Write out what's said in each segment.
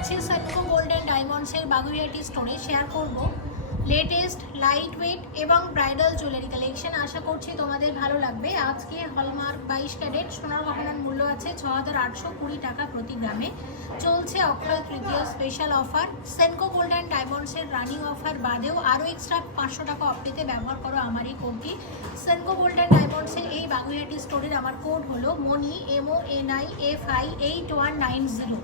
আছে সেনকো গোল্ডেন ডায়মন্ডসের বাগুইহাটি স্টোরে শেয়ার করব লেটেস্ট লাইট ওয়েট এবং ব্রাইডাল জুয়েলারি কালেকশন। আশা করছি তোমাদের ভালো লাগবে। আজকে হলমার্ক 22 ক্যারেট সোনার গহনার মূল্য আছে ৬,৮২০ টাকা প্রতি গ্রামে। চলছে Akshaya Tritiya special offer. Senco golden ডায়মন্ডসের রানিং অফার বাদেও আরও এক্সট্রা ৫০০ টাকা অফ পেতে ব্যবহার করো আমার এই কোডটি। সেনকো গোল্ডেন ডায়মন্ডসের এই বাগুইহাটি স্টোরের আমার কোড হলো মনি MONIFI 8190।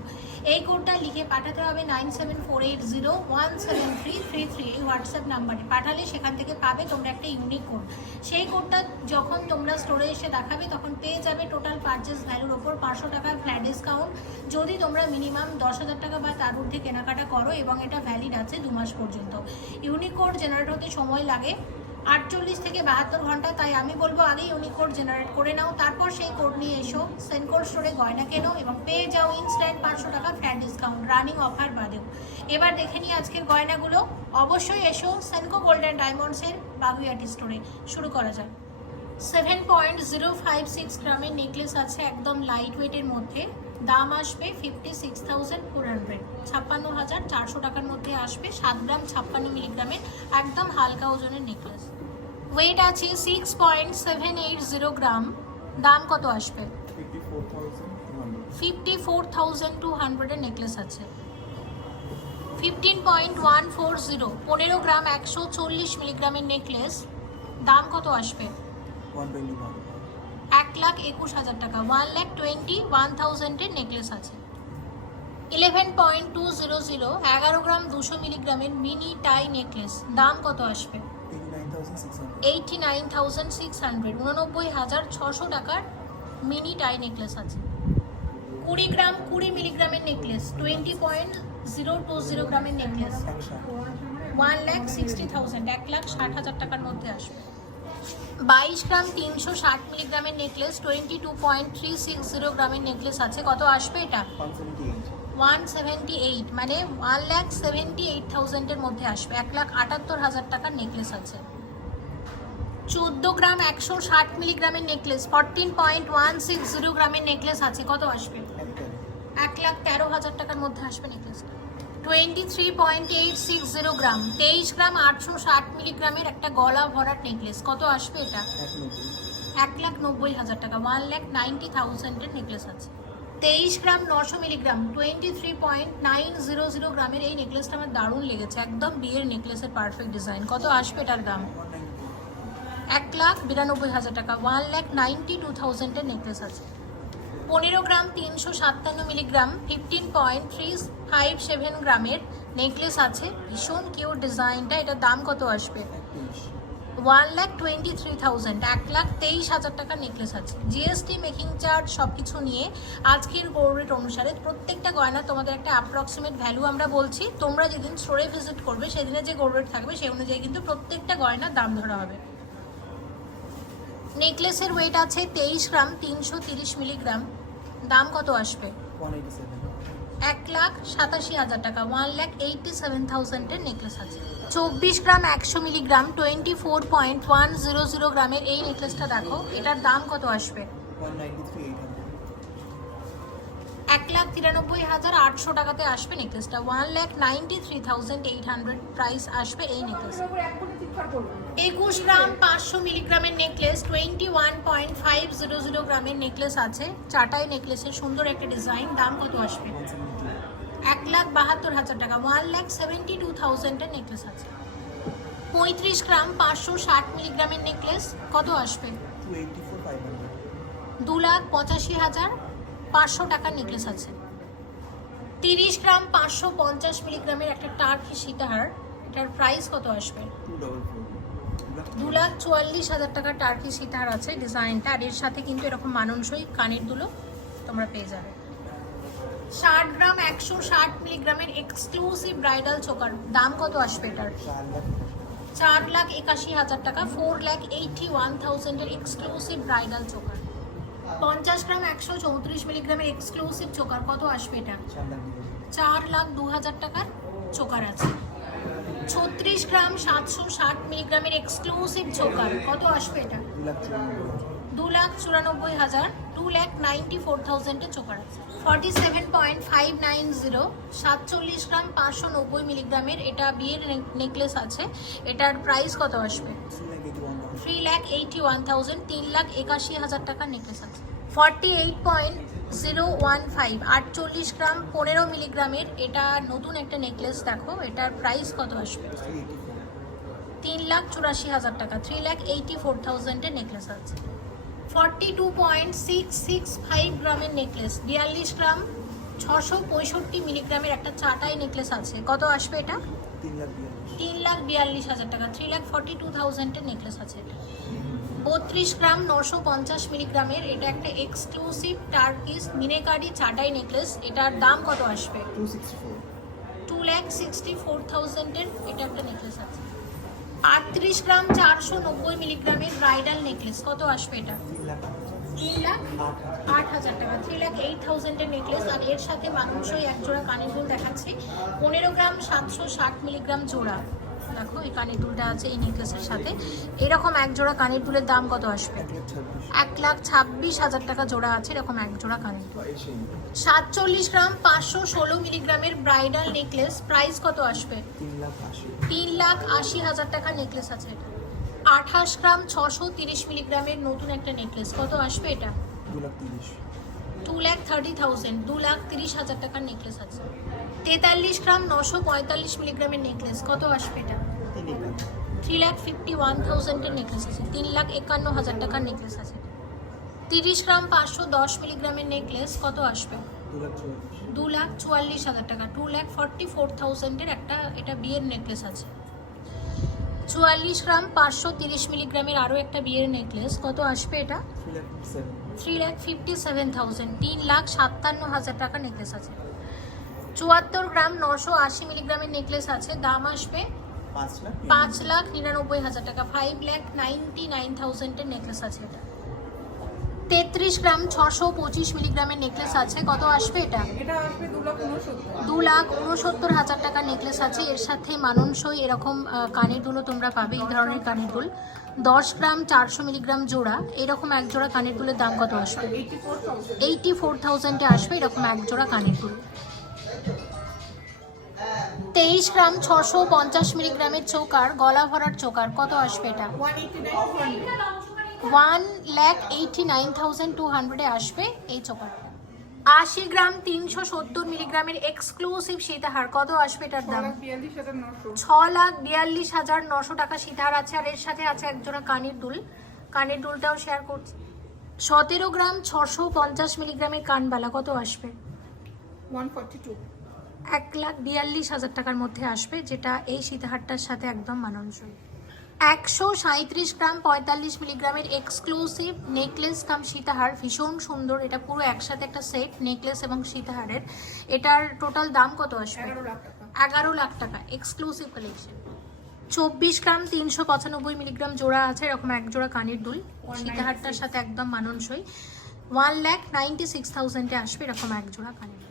এই কোডটা লিখে পাঠাতে হবে 9748017333 এই হোয়াটসঅ্যাপ নাম্বারে। পাঠালে সেখান থেকে পাবে তোমরা একটা ইউনিক কোড। সেই কোডটা যখন তোমরা স্টোরে এসে দেখাবে তখন পেয়ে যাবে টোটাল পারচেস ভ্যালুর ওপর ৫০০ টাকা ফ্ল্যাট ডিসকাউন্ট, যদি তোমরা মিনিমাম ১০,০০০ টাকা বা তার ঊর্ধ্বে কেনাকাটা করো, এবং এটা ভ্যালিড আছে 2 মাস পর্যন্ত। ইউনিক কোড জেনারেট হতে সময় লাগে ৪৮ থেকে ৭২ ঘন্টা, তাই আমি বলবো আগে ইউনিক কোড জেনারেট করে নাও, তারপর সেই কোড নিয়ে এসো সেনকোর স্টোরে গয়না কেনো এবং পেয়ে যাও ইনস্ট্যান্ট ৫০০ টাকা ফ্ল্যাট ডিসকাউন্ট রানিং অফার বাদেও। এবার দেখে নিই আজকের গয়নাগুলো। অবশ্যই এসো সেনকো গোল্ডেন ডায়মন্ডসের বাগুইহাটি স্টোরে। শুরু করা যায়। 7.056 গ্রামের নেকলেস আছে একদম লাইট ওয়েটের মধ্যে। দাম আসবে 56,400, 56,400 টাকার মধ্যে আসবে। 7 গ্রাম 56 মিলিগ্রামের একদম হালকা ওজনের নেকলেস। ওয়েট আছে 6.780 গ্রাম। দাম কত আসবে? 54,200 এর নেকলেস আছে। 15.140 15 গ্রাম 140 মিলিগ্রামের নেকলেস। দাম কত আসবে? 1,21,000 টাকা। 1,21,000 এর নেকলেস আছে। 11.200 11 গ্রাম 200 মিলিগ্রামের মিনি টাই নেকলেস। দাম কত আসবে? 89,600 89,600 টাকার মিনি টাই নেকলেস আছে। 20 গ্রাম 20 মিলিগ্রামের নেকলেস। 20.020 গ্রামের নেকলেস। 1,60,000 1,60,000 টাকার মধ্যে আসবে। 22 গ্রাম 360 মিলিগ্রামের নেকলেস। 22.360 গ্রামের নেকলেস আছে। কত আসবে এটা? 178 মানে 1,78,000 এর মধ্যে আসবে। 1,78,000 টাকার নেকলেস আছে। 14 গ্রাম 160 মিলিগ্রামের নেকলেস। 14.160 গ্রামের নেকলেস আছে। কত আসবে? 1,13,000 টাকার মধ্যে আসবে নেকলেসটা। 23.860 গ্রাম 23 গ্রাম 860 মিলিগ্রামের একটা গলা ভরাট নেকলেস। কত আসবে এটা? 1,90,000 টাকা। 1,90,000 এর নেকলেস আছে। 23 গ্রাম 900 মিলিগ্রাম 23.900 গ্রামের এই নেকলেসটা আমার দারুণ লেগেছে, একদম বিয়ের নেকলেসের পারফেক্ট ডিজাইন। কত আসবে এটার দাম? 1,92,000 টাকা। 1,92,000 এর নেকলেস আছে। 15 গ্রাম 357 মিলিগ্রাম 15.357 গ্রামের নেকলেস আছে। ভীষণ কিউট ডিজাইনটা। এটার দাম কত আসবে? 1,23,000 1,23,000 টাকার নেকলেস আছে। জিএসটি মেকিং চার্জ সব কিছু নিয়ে আজকের গোল্ড রেট অনুসারে প্রত্যেকটা গয়না তোমাদের একটা অ্যাপ্রক্সিমেট ভ্যালু আমরা বলছি। তোমরা যেদিন স্টোরে ভিজিট করবে সেদিনে যে গোল্ড রেট থাকবে সেই অনুযায়ী কিন্তু প্রত্যেকটা গয়নার দাম ধরা হবে। নেকলেসের ওয়েট আছে 23 গ্রাম 330 মিলিগ্রাম। দাম কত আসবে? 1,87,000 টাকা। 1,87,000 এর নেকলেস আছে। 24 গ্রাম 100 মিলিগ্রাম 24.100 গ্রামের এই নেকলেসটা দেখো, এটার দাম কত আসবে? 1,93,800 টাকাতে আসবে নেকলেসটা। 1,93,800 প্রাইস আসবে এই নেকলেস। 21 গ্রাম 500 মিলিগ্রামের নেকলেস। 21.500 গ্রামের নেকলেস আছে। চাটাই নেকলেসের সুন্দর একটা ডিজাইন। দাম কত আসবে? 1,72,000 টাকা। 1,72,000 এর নেকলেস আছে। 35 গ্রাম 560 মিলিগ্রামের নেকলেস। কত আসবে? 2,85,500 টাকার নেকলেস আছে। 30 গ্রাম 550 মিলিগ্রামের একটা টার্কি সীতাহার। এটার প্রাইস কত আসবে? 2,44,000 টাকার টার্কি সীতাহার আছে ডিজাইনটা। আর এর সাথে কিন্তু এরকম মানানসই কানের দুলো তোমরা পেয়ে যাবে। 60 গ্রাম 160 মিলিগ্রামের এক্সক্লুসিভ ব্রাইডাল চোকার। দাম কত আসবে এটার? 4,81,000 টাকা। 4,81,000 এর এক্সক্লুসিভ ব্রাইডাল চোকার। 50 গ্রাম 134 মিলিগ্রামের এক্সক্লুসিভ চোকার। কত আসবে এটা? 4,02,000 টাকার চোকার আছে। 36 গ্রাম 760 মিলিগ্রামের এক্সক্লুসিভ চোকার। কত আসবে এটা? 2,94,000 2,94,000 চোকার আছে। 47.590 47 গ্রাম 590 মিলিগ্রামের এটা বিয়ের নেকলেস আছে। এটার প্রাইস কত আসবে? 3,81,000 3,81,000 টাকার নেকলেস আছে। 48.015 48 গ্রাম 15 মিলিগ্রামের এটা নতুন একটা নেকলেস দেখো, এটার প্রাইস কত আসবে? 3,84,000 টাকা 3,84,000 এর নেকলেস আছে। 42.665 গ্রামের নেকলেস 42 গ্রাম 665 মিলিগ্রামের একটা চাটাই নেকলেস আছে, কত আসবে এটা? 3,42,000 টাকা 3,42,000 এর নেকলেস আছে এটা। 32 গ্রাম 950 মিলিগ্রামের এটা একটা এক্সক্লুসিভ টার্কিশ মিনেকারি চাটাই নেকলেস, এটার দাম কত আসবে? 2,64,000 এর এটা একটা নেকলেস আছে। 38 গ্রাম 490 মিলিগ্রামের ব্রাইডাল নেকলেস, কত আসবে এটা? 3,08,000 টাকা 3,08,000 এর নেকলেস। আর এর সাথে মাংসই এক জোড়া কানের দুল দেখাচ্ছি, 15 গ্রাম 760 মিলিগ্রাম জোড়া। দেখো এই কানের দুলটা আছে এই নেকলেসের সাথে, এরকম এক জোড়া কানের দুলের দাম কত আসবে? 1,26,000 টাকা জোড়া আছে এরকম এক জোড়া কানের দুল। 47 গ্রাম 516 মিলিগ্রামের ব্রাইডাল নেকলেস, প্রাইস কত আসবে? 3,80,000 টাকা নেকলেস আছে এটা। 28 গ্রাম 630 মিলিগ্রামের নতুন একটা নেকলেস, কত আসবে এটা? 2,30,000 2,30,000 টাকার নেকলেস আছে। 43 গ্রাম 945 মিলিগ্রামের নেকলেস, কত আসবে এটা? 3,51,000 এর নেকলেস আছে 3,51,000 টাকার নেকলেস আছে। 30 গ্রাম 510 মিলিগ্রামের নেকলেস, কত আসবে? 2,44,000 টাকা 2,44,000 এর একটা এটা বিয়ের নেকলেস আছে। 44 গ্রাম 530 মিলিগ্রামের আরও একটা বিয়ের নেকলেস, কত আসবে এটা? 3,57,000 3,57,000 টাকা নেকলেস আছে। 74 গ্রাম 980 মিলিগ্রামের নেকলেস আছে, দাম আসবে 5,99,000 টাকা 5,99,000 এর নেকলেস আছে এটা। 33 গ্রাম 625 মিলিগ্রামের নেকলেস আছে, কত আসবে এটা? 2,69,000 টাকার নেকলেস আছে। এর সাথে মানানসই এরকম কানের দুলও তোমরা পাবে, এই ধরনের কানের দুল 10 গ্রাম 400 মিলিগ্রাম জোড়া। এরকম এক জোড়া কানের দুলের দাম কত আসবে? 84,000 এ আসবে এরকম এক জোড়া কানের দুল। 23 গ্রাম 650 মিলিগ্রামের চোকার গলা ভরার চোকার, কত আসবে এটা? 1,89,200 এ আসবে এই চোকার। 80 গ্রাম 370 মিলিগ্রামের এক্সক্লুসিভ সীতাহার, কত আসবে এটার দাম? 6,42,900 টাকা সীতাহার আছে। আর এর সাথে আছে একজোড়া কানের দুল, কানের দুলটাও শেয়ার করছি। 17 গ্রাম 650 মিলিগ্রামের কানবালা, কত আসবে? 1,42,000 টাকার মধ্যে আসবে, যেটা এই সীতাহারটার সাথে একদম মানানসই। 137 গ্রাম 45 মিলিগ্রামের এক্সক্লুসিভ নেকলেস কাম সীতাহার, ভীষণ সুন্দর, এটা পুরো একসাথে একটা সেট নেকলেস এবং সীতাহারের। এটার টোটাল দাম কত আসবে? 11 লাখ টাকা এক্সক্লুসিভ কালেকশন। 24 গ্রাম 395 মিলিগ্রাম জোড়া আছে এরকম এক জোড়া কানের দুল, সীতাহারটার সাথে একদম মানানসই। 1,96,000 এ আসবে এরকম এক জোড়া কানের দুল।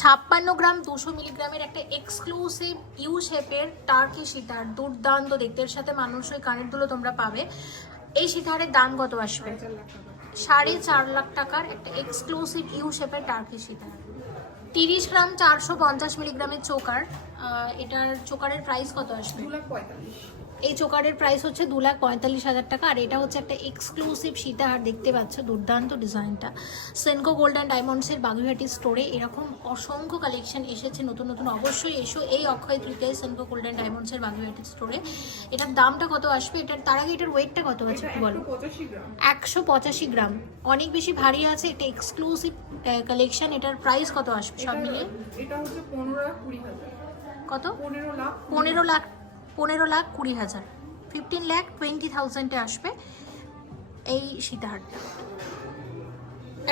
56 গ্রাম 200 মিলিগ্রামের একটা এক্সক্লুসিভ ইউ শেপের টার্কি সীতাহার, দুর্দান্ত দেখতে, এর সাথে মানানসই কানের দুলও তোমরা পাবে। এই সীতাহারের দাম কত আসবে? 4.5 লাখ টাকার একটা এক্সক্লুসিভ ইউ শেপের টার্কি সীতাহার। 30 গ্রাম 450 মিলিগ্রামের চোকার, এটার চোকারের প্রাইস কত আসবে? 2,45,000। এই চোকারের প্রাইস হচ্ছে 2,45,000 টাকা। আর এটা হচ্ছে একটা এক্সক্লুসিভ সীতাহার, দেখতে পাচ্ছ দুর্দান্ত ডিজাইনটা। সেনকো গোল্ড অ্যান্ড ডায়মন্ডসের বাগুইহাটি স্টোরে এরকম অসংখ্য কালেকশন এসেছে নতুন নতুন, অবশ্যই এসো এই অক্ষয় তৃতীয়ায় সেনকো গোল্ড অ্যান্ড ডায়মন্ডসের বাগুইহাটি স্টোরে। এটার দামটা কত আসবে? এটার তার আগে এটার ওয়েটটা কত আছে একটু বলো। 185 গ্রাম, অনেক বেশি ভারী আছে, এটা এক্সক্লুসিভ কালেকশন। এটার প্রাইস কত আসবে সব মিলিয়ে? এটা হচ্ছে 15,20,000। কত? 15,20,000 15,20,000 আসবে এই সীতাহারটা।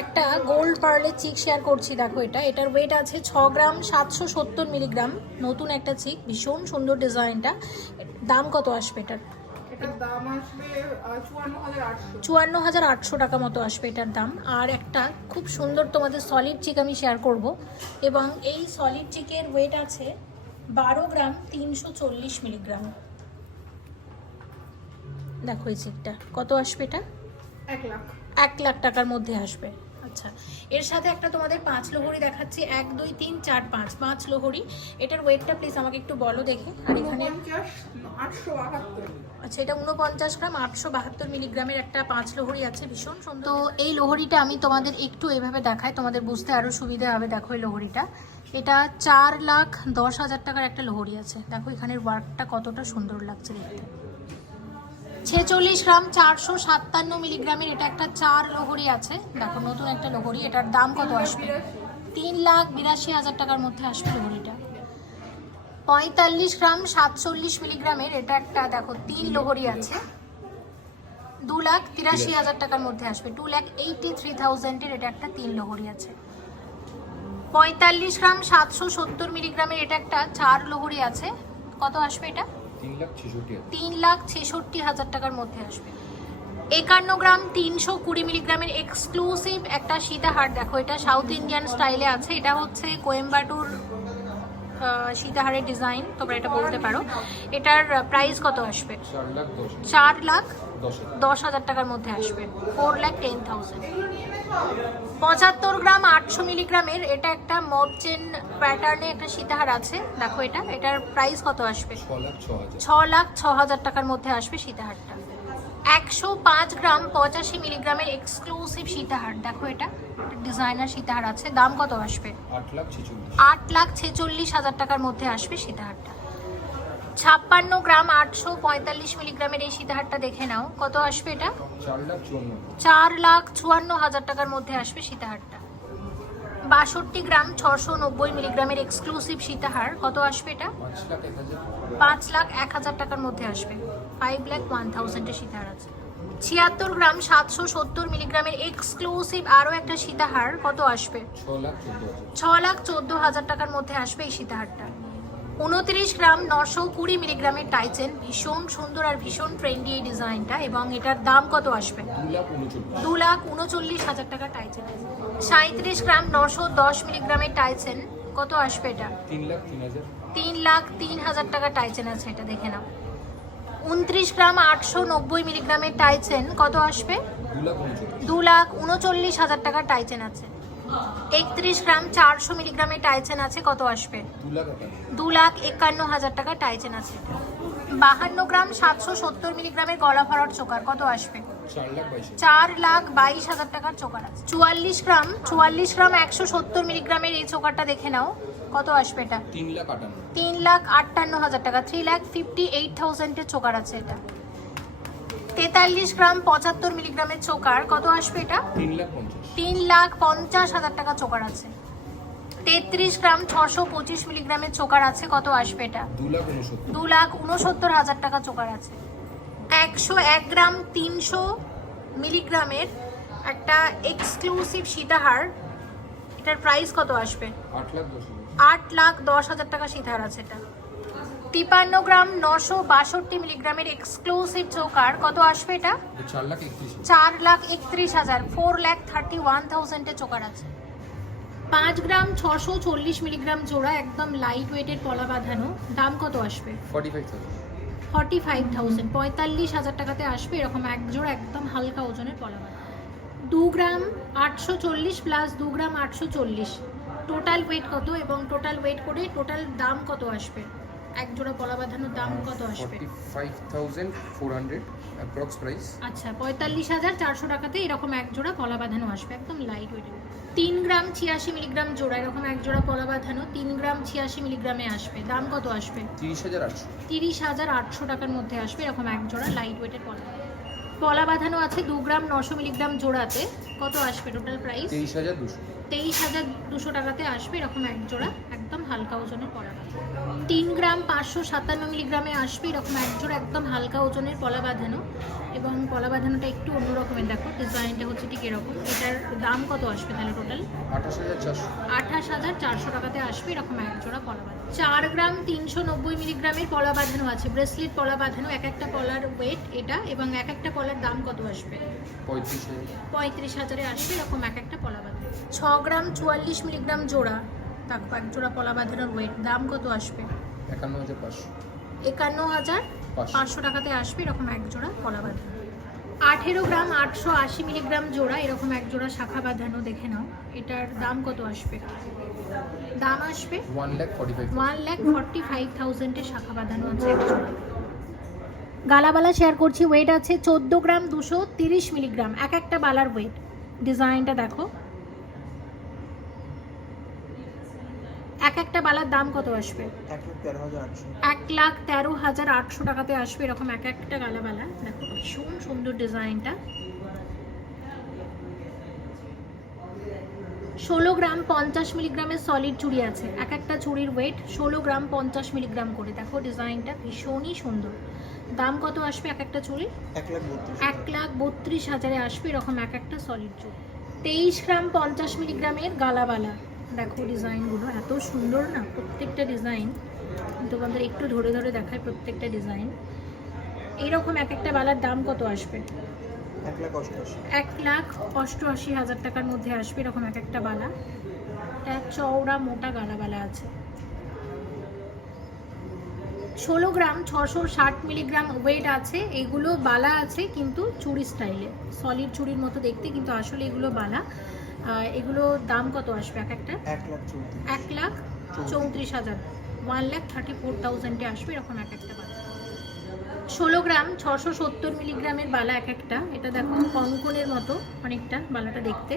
একটা গোল্ড পার্লের চিক শেয়ার করছি, দেখো এটার ওয়েট আছে 6 গ্রাম 770 মিলিগ্রাম, নতুন একটা চিক, ভীষণ সুন্দর ডিজাইনটা। দাম কত আসবে এটার? এটার দাম আসবে 54,800। 54,800 টাকা মতো আসবে এটার দাম। আর একটা খুব সুন্দর তোমাদের সলিড চিক আমি শেয়ার করব, এবং এই সলিড চিকের ওয়েট আছে 12 গ্রাম 340 মিলিগ্রাম। দেখো এই চিকটা কত আসবে? এটা 1 লাখ 1 লাখ টাকার মধ্যে আসবে। আচ্ছা, এর সাথে একটা তোমাদের 5 লোহরি দেখাচ্ছি, 1 2 3 4 5 লোহরি। এটার ওয়েটটা প্লিজ আমাকে একটু বলো দেখে। আর এখানে 872। আচ্ছা, এটা 49 গ্রাম 872 মিলিগ্রামের একটা 5 লোহরি আছে, ভীষণ সুন্দর। তো এই লোহরিটা আমি তোমাদের একটু এভাবে দেখাই, তোমাদের বুঝতে আরও সুবিধা হবে। দেখো এই লোহরিটা, এটা 4,10,000 টাকার একটা লোহরি আছে। দেখো এখানের ওয়ার্কটা কতটা সুন্দর লাগছে দেখতে। 46 গ্রাম 457 মিলিগ্রামের এটা একটা 4 লোহরি আছে। দেখো নতুন একটা লোহরি, এটার দাম কত আসবে? 3,82,000 টাকার মধ্যে আসবে লোহরিটা। 45 গ্রাম 47 মিলিগ্রামের এটা একটা দেখো 3 লোহরি আছে, 2,83,000 টাকার মধ্যে আসবে। 2,83,000 এর এটা একটা 3 লোহরি আছে। 45 গ্রাম 770 মিলিগ্রামের এটা একটা 4 লোহরি আছে, কত আসবে এটা? 3,66,000 টাকার মধ্যে আসবে। 51 গ্রাম 320 মিলিগ্রামের এক্সক্লুসিভ একটা সীতাহার, দেখো এটা সাউথ ইন্ডিয়ান স্টাইলে আছে। এটা হচ্ছে কোয়েম্বাটুর সীতাহারের ডিজাইন, তোমরা এটা বলতে পারো। এটার প্রাইস কত আসবে? 4,10,000 টাকার মধ্যে আসবে, 4,10,000। 75 গ্রাম 800 মিলিগ্রামের এটা একটা মব চেন প্যাটার্নে একটা সীতাহার আছে। দেখো এটার প্রাইস কত আসবে? 6,06,000 টাকার মধ্যে আসবে সীতাহারটা। 105 গ্রাম 85 মিলিগ্রামের এক্সক্লুসিভ সীতাহার, দেখো এটা ডিজাইনার সীতাহার আছে। দাম কত আসবে? 8,46,000 টাকার মধ্যে আসবে সীতাহারটা। 56 গ্রাম 845 মিলিগ্রামের এই সীতাহারটা দেখে নাও, কত আসবে এটা? 4,54,000 টাকার মধ্যে আসবে সীতাহারটা। 62 গ্রাম 690 মিলিগ্রামের এক্সক্লুসিভ সীতাহার, কত আসবে এটা? 5,01,000 টাকার মধ্যে আসবে, 5,01,000 এর সীতাহার আছে। 76 গ্রাম 770 মিলিগ্রামের এক্সক্লুসিভ আরও একটা সীতাহার, কত আসবে? 6,14,000 টাকার মধ্যে আসবে এই সীতাহারটা। 29 গ্রাম 920 মিলিগ্রামের টাইচেন, ভীষণ সুন্দর আর ভীষণ ট্রেন্ডি এই ডিজাইনটা, এবং এটার দাম কত আসবে? 2,39,000 টাকা টাইচেন। 37 গ্রাম 910 মিলিগ্রামের টাইচেন, কত আসবে এটা? 3,03,000 টাকা টাইচেন আছে, এটা দেখে নাও। 29 গ্রাম 890 মিলিগ্রামের টাইচেন, কত আসবে? 2,39,000 টাকার টাইচেন আছে। 31 গ্রাম 400 মিলিগ্রামের টাইচেন আছে, কত আসবে? 2,51,000 টাকা টাইচেন আছে। 52 গ্রাম 770 মিলিগ্রামের গলা ভরাট চোকার, কত আসবে? 4,22,000 টাকার চোকার আছে। 44 গ্রাম 170 মিলিগ্রামের এই চোকারটা দেখে নাও, কত আসবে এটা? 3,58,000 টাকা, 3,58,000 এর চোকার আছে এটা। 43 গ্রাম 75 মিলিগ্রামের চোকার, কত আসবে এটা? 3,50,000 টাকা চোকার আছে। 33 গ্রাম 625 মিলিগ্রামের চোকার আছে, কত আসবে এটা? 2,69,000 টাকা চোকার আছে। 101 গ্রাম 300 মিলিগ্রামের একটা এক্সক্লুসিভ সীতাহার, এটার প্রাইস কত আসবে? 8,10,000 টাকা সীতাহার আছে এটা। 53 গ্রাম 962 মিলিগ্রামের এক্সক্লুসিভ চোকার, কত আসবে এটা? 4,31,000, 4,31,000 এর চোকার আছে। 5 গ্রাম 640 মিলিগ্রাম জোড়া একদম লাইট ওয়েটের পলা বাঁধানো, দাম কত আসবে? 45,000, 45,000 টাকাতে আসবে এরকম এক জোড়া একদম হালকা ওজনের পলা বাঁধানো। 2 গ্রাম 840 প্লাস 2 গ্রাম 840, টোটাল ওয়েট কত এবং টোটাল ওয়েট করে টোটাল দাম কত আসবে? এক জোড়া পলা বাঁধানোর দাম কত আসবে? 45,400 অ্যাপ্রক্স প্রাইস। আচ্ছা, 45,400 টাকাতে এরকম এক জোড়া পলা বাঁধানো আসবে একদম লাইট ওয়েট। 3 গ্রাম 86 মিলিগ্রাম জোড়া এরকম এক জোড়া পলা বাঁধানো 3 গ্রাম 86 মিলিগ্রামে আসবে, দাম কত আসবে? 30,800 টাকার মধ্যে আসবে এরকম এক জোড়া লাইট ওয়েটের পলা। পলা বাঁধানো আছে 2 গ্রাম 900 মিলিগ্রাম জোড়াতে, কত আসবে টোটাল প্রাইস? 23,200 টাকাতে আসবে এরকম এক জোড়া একদম হালকা ওজনের পলা বাঁধানো। 3 গ্রাম 557 মিলিগ্রামে আসবে এরকম এক জোড়া একদম হালকা ওজনের পলা বাঁধানো, এবং পলা বাঁধানোটা একটু অন্যরকমের, দেখো ডিজাইনটা হচ্ছে ঠিক এরকম। এটার দাম কত আসবে তাহলে টোটাল? 28,400 টাকাতে আসবে এরকম এক জোড়া পলা বাঁধানো। 4 গ্রাম 390 মিলিগ্রামের পলা বাঁধানো আছে, ব্রেসলেট পলা বাঁধানো, এক একটা পলার ওয়েট এটা, এবং এক একটা পলার দাম কত আসবে? 35,000 আসবে এরকম এক একটা পলা বাঁধানো। 6 গ্রাম 44 মিলিগ্রাম জোড়া, দেখো এক জোড়া পলা বাঁধানোর ওয়েট, দাম কত আসবে? 51,500। 51,500 টাকাতে আসবে এরকম এক জোড়া পলা বাঁধানো। 18 গ্রাম 880 মিলিগ্রাম জোড়া, এরকম এক জোড়া শাখা বাঁধানো, দেখে নাও। এটার দাম কত আসবে? দাম আসবে 1,45,000 এর শাখা বাঁধানো আছে এক জোড়া। গালাবালা শেয়ার করছি, ওয়েট আছে 14 গ্রাম 230 মিলিগ্রাম, এক একটা বালার ওয়েট। ডিজাইনটা দেখো, এক একটা বালার দাম কত আসবে? 1,13,800 টাকাতে আসবে এরকম এক একটা গালাবালা। দেখো ভীষণ সুন্দর ডিজাইনটা। 16 গ্রাম 50 মিলিগ্রামের সলিড চুড়ি আছে, এক একটা চুড়ির ওয়েট 16 গ্রাম 50 মিলিগ্রাম করে। দেখো ডিজাইনটা ভীষণই সুন্দর। দাম কত আসবে এক একটা চুড়ি? 1,32,000 আসবে এরকম এক একটা সলিড চুড়ি। 23 গ্রাম 50 মিলিগ্রামের গালাবালা। দেখো ডিজাইনগুলো এত সুন্দর না, প্রত্যেকটা ডিজাইন তোমাদের একটু ধরে ধরে দেখায়। প্রত্যেকটা ডিজাইন এইরকম এক একটা বালার দাম কত আসবে? 1,88,000 টাকার মধ্যে আসবে এরকম এক একটা বালা। এক চওড়া মোটা গালাবালা আছে। 16 গ্রাম 660 মিলিগ্রাম ওয়েট আছে। এগুলো বালা আছে কিন্তু চুড়ি স্টাইলে, সলিড চুড়ির মতো দেখতে, কিন্তু আসলে এগুলো বালা। এগুলো দাম কত আসবে এক একটা? 1,34,000, 1,34,000 আসবে এরকম এক একটা বালা। 16 গ্রাম 670 মিলিগ্রামের বালা এক একটা। এটা দেখো কঙ্কনের মতো অনেকটা বালাটা দেখতে।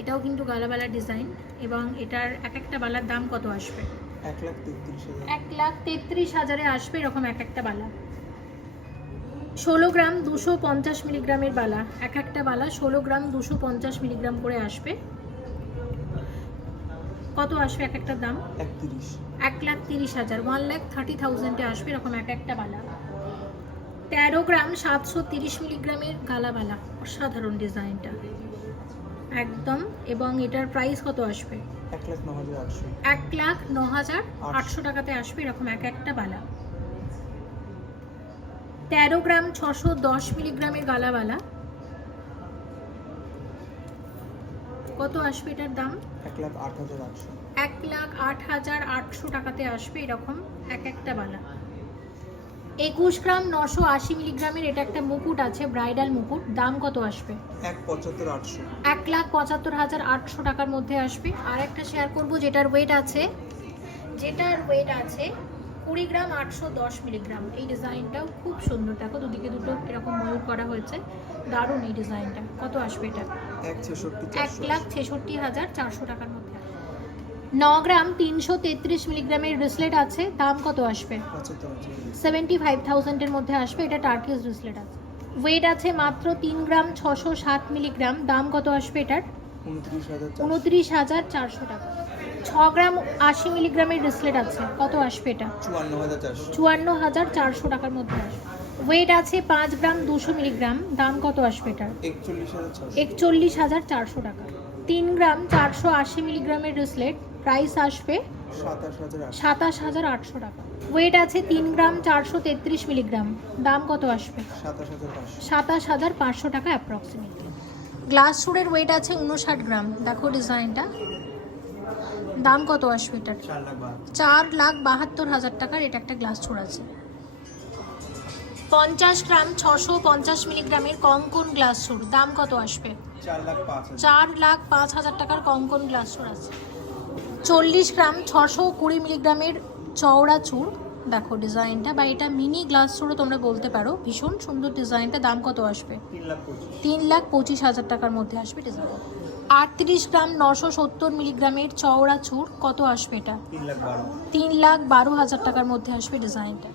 এটাও কিন্তু গালাবালা ডিজাইন, এবং এটার এক একটা বালার দাম কত আসবে? 1,33,000 আসবে এরকম এক একটা বালা। 16 গ্রাম 250 মিলিগ্রামের বালা, এক একটা বালা 16 গ্রাম 250 মিলিগ্রাম করে আসবে। কত আসবে এক একটা দাম? 1,30,000, 1,30,000 আসবে এরকম এক একটা বালা। 13 গ্রাম 730 মিলিগ্রামের গালাবালা, অসাধারণ ডিজাইনটা একদম। এবং এটার প্রাইস কত আসবে? 1,09,800 টাকাতে আসবে এরকম এক একটা বালা। 13 গ্রাম 610 মিলিগ্রামের গালাবালা, কত আসবে এটার দাম? 1,08,800 টাকাতে আসবে এরকম এক একটা বালা। 21 গ্রাম 980 মিলিগ্রামের এটা একটা মুকুট আছে, ব্রাইডাল মুকুট, দাম কত আসবে? 1,75,800 টাকার মধ্যে আসবে। আর একটা শেয়ার করব যেটার ওয়েট আছে 20 গ্রাম 810 মিলিগ্রাম। এই ডিজাইনটাও খুব সুন্দর, দেখো দুদিকে দুটো এরকম ময়ূর করা হয়েছে, দারুণ এই ডিজাইনটা। কত আসবে এটা? 1,66,400 টাকার মধ্যে। 9 গ্রাম 333 মিলিগ্রামের ব্রেসলেট আছে, দাম কত আসবে? 75,000 এর মধ্যে আসবে। এটা টার্কিশ ব্রেসলেট আছে, ওয়েট আছে মাত্র 3 গ্রাম 607 মিলিগ্রাম, দাম কত আসবে এটার? 29,400 টাকা। 6 গ্রাম 80 মিলিগ্রামের ব্রেসলেট আছে, কত আসবে এটা? 54,400 টাকার মধ্যে আসবে। ওয়েট আছে 5 গ্রাম 200 মিলিগ্রাম, দাম কত আসবে এটার? 41,400 টাকা। 3 গ্রাম 480 মিলিগ্রামের ব্রেসলেট, প্রাইস আসবে 27,800 টাকা। ওয়েট আছে 3 গ্রাম 433 মিলিগ্রাম, দাম কত আসবে? 27,500 টাকা অ্যাপ্রক্সিমেটলি। গ্লাস চুড়ের ওয়েট আছে 59 গ্রাম। দেখো ডিজাইনটা, দাম কত আসবে এটার? 4,72,000 টাকার এটা একটা গ্লাস চুড় আছে। 50 গ্রাম 650 মিলিগ্রামের কঙ্কন গ্লাস চুড়, দাম কত আসবে? 4,05,000 টাকার কঙ্কন গ্লাস চুড় আছে। 40 গ্রাম 620 মিলিগ্রামের চওড়া চুড়, দেখো ডিজাইনটা, বা এটা মিনি গ্লাস চুড়ও তোমরা বলতে পারো, ভীষণ সুন্দর ডিজাইনটা। দাম কত আসবে? 3,25,000 টাকার মধ্যে আসবে ডিজাইন। 38 গ্রাম 970 মিলিগ্রামের চওড়া চুড়, কত আসবে এটা? 3,12,000 টাকার মধ্যে আসবে ডিজাইনটা।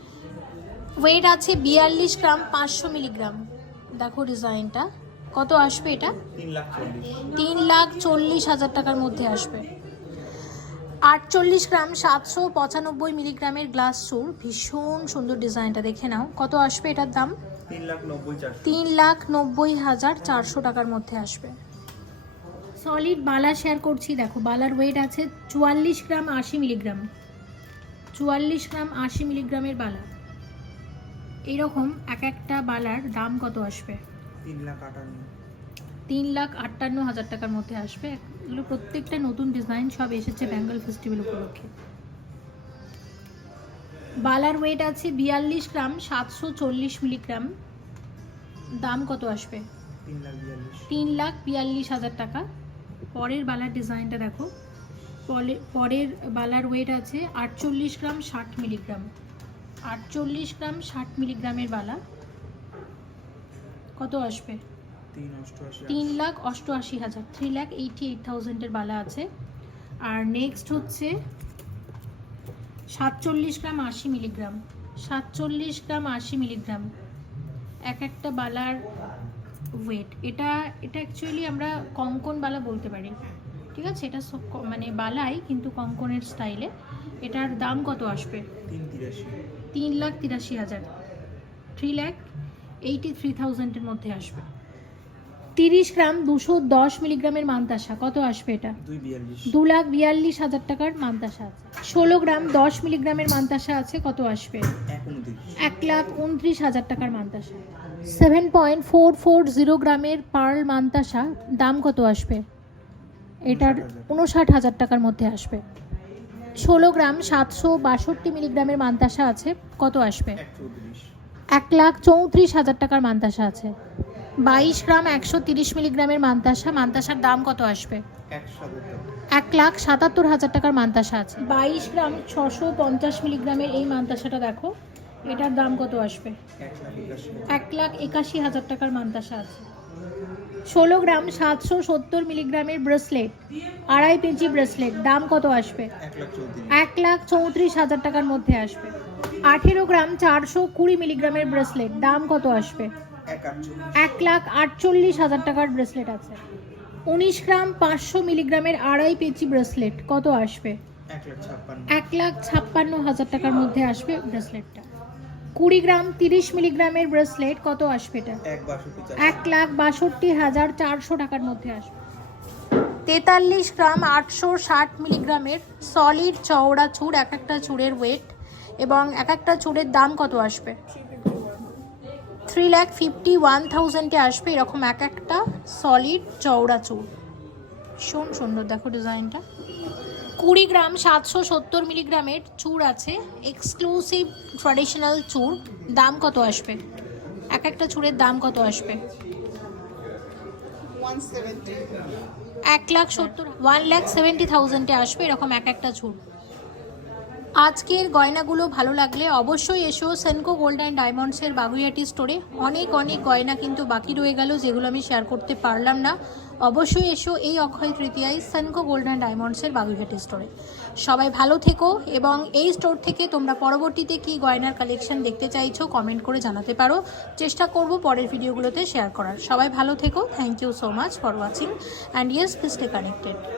ওয়েট আছে 42 গ্রাম 500 মিলিগ্রাম, দেখো ডিজাইনটা, কত আসবে এটা? 3,40,000 টাকার মধ্যে আসবে। 48 গ্রাম 795 মিলিগ্রামের গ্লাস চুড়, ভীষণ সুন্দর ডিজাইনটা, দেখে নাও, কত আসবে এটার দাম? 3,90,400 টাকার মধ্যে আসবে। সলিড বালা শেয়ার করছি, দেখো বালার ওয়েট আছে 44 গ্রাম 80 মিলিগ্রাম, 44 গ্রাম 80 মিলিগ্রামের বালা। এইরকম এক একটা বালার দাম কত আসবে? 3,58,000 টাকার মধ্যে আসবে। এগুলো প্রত্যেকটা নতুন ডিজাইন, সব এসেছে বেঙ্গল ফেস্টিভ্যাল উপলক্ষে। বালার ওয়েট আছে 42 গ্রাম 740 মিলিগ্রাম, দাম কত আসবে? 3,42,000 টাকা। পরের বালার ডিজাইনটা দেখো, পরের বালার ওয়েট আছে 48 গ্রাম 60 মিলিগ্রাম। 48 গ্রাম 60 মিলিগ্রামের বালা কত আসবে? 3,88,000, 3,88,000 বালা আছে। আর নেক্সট হচ্ছে 47 গ্রাম 80 মিলিগ্রাম। 47 গ্রাম 80 মিলিগ্রাম এক একটা বালার ওয়েট। এটা অ্যাকচুয়ালি আমরা কঙ্কন বালা বলতে পারি, ঠিক আছে? এটা মানে বালাই কিন্তু কঙ্কনের স্টাইলে। এটার দাম কত আসবে? 3,83,000, 3,83,000 মধ্যে আসবে। 30 গ্রাম 210 মিলিগ্রামের মান্তাসা কত আসবে? এটা 2,42,000 টাকার মান্তাসা আছে। 16 গ্রাম 10 মিলিগ্রামের মান্তাসা আছে, কত আসবে? 1,29,000 টাকার মান্তাসা। 7.440 গ্রামের পার্ল মান্তাসা দাম কত আসবে? এটার 59,000 টাকার মধ্যে আসবে। 16 গ্রাম 762 মিলিগ্রামের মান্তাসা আছে, কত আসবে? 1,34,000 টাকার মান্তাসা আছে। 22 গ্রাম 130 মিলিগ্রামের মান্তাসার দাম কত আসবে? 1,77,000 টাকার মান্তাসা আছে। 22 গ্রাম 650 মিলিগ্রামের এই মান্তাসাটা দেখো, এটার দাম কত আসবে? 1,81,000 টাকার মান্তাসা আছে। 16 গ্রাম 770 মিলিগ্রামের ব্রেসলেট, 2.5 ইঞ্চি ব্রেসলেট, দাম কত আসবে? 1,34,000 টাকার মধ্যে আসবে। 18 গ্রাম 420 মিলিগ্রামের ব্রেসলেট, দাম কত আসবে? 1,48,000 টাকার ব্রেসলেট আছে। 19 গ্রাম 500 মিলিগ্রামের 2.5 ইঞ্চি ব্রেসলেট, কত আসবে? 1,56,000 টাকার মধ্যে আসবে ব্রেসলেটটা। 20 গ্রাম 30 মিলিগ্রামের ব্রেসলেট, কত আসবে? এটা 1,62,400 টাকার মধ্যে আসবে। 43 গ্রাম 860 মিলিগ্রামের সলিড চওড়া চূড়, এক একটা চূড়ের ওয়েট এবং এক একটা চূড়ের দাম কত আসবে? 3,51,000 আসবে এরকম এক একটা সলিড চওড়া চূড়। ভীষণ সুন্দর, দেখো ডিজাইনটা। 20 গ্রাম 770 মিলিগ্রামের চূড় আছে, এক্সক্লুসিভ ট্র্যাডিশনাল চূড়, দাম কত আসবে? এক একটা চূড়ের দাম কত আসবে? 1,70,000 আসবে এরকম এক একটা চূড়। আজকের গয়নাগুলো ভালো লাগলে অবশ্যই এসো সেনকো গোল্ড অ্যান্ড ডায়মন্ডসের বাগুইহাটি স্টোরে। অনেক গয়না কিন্তু বাকি রয়ে গেল, যেগুলো আমি শেয়ার করতে পারলাম না। অবশ্যই এসো এই অক্ষয় তৃতীয়ায় সেনকো গোল্ড অ্যান্ড ডায়মন্ডসের বাগুইহাটি স্টোরে। সবাই ভালো থেকো এবং এই স্টোর থেকে তোমরা পরবর্তীতে কি গয়নার কালেকশন দেখতে চাইছো কমেন্ট করে জানাতে পারো, চেষ্টা করব পরের ভিডিওগুলোতে শেয়ার করার। সবাই ভালো থেকো, thank you so much for watching and yes please stay connected.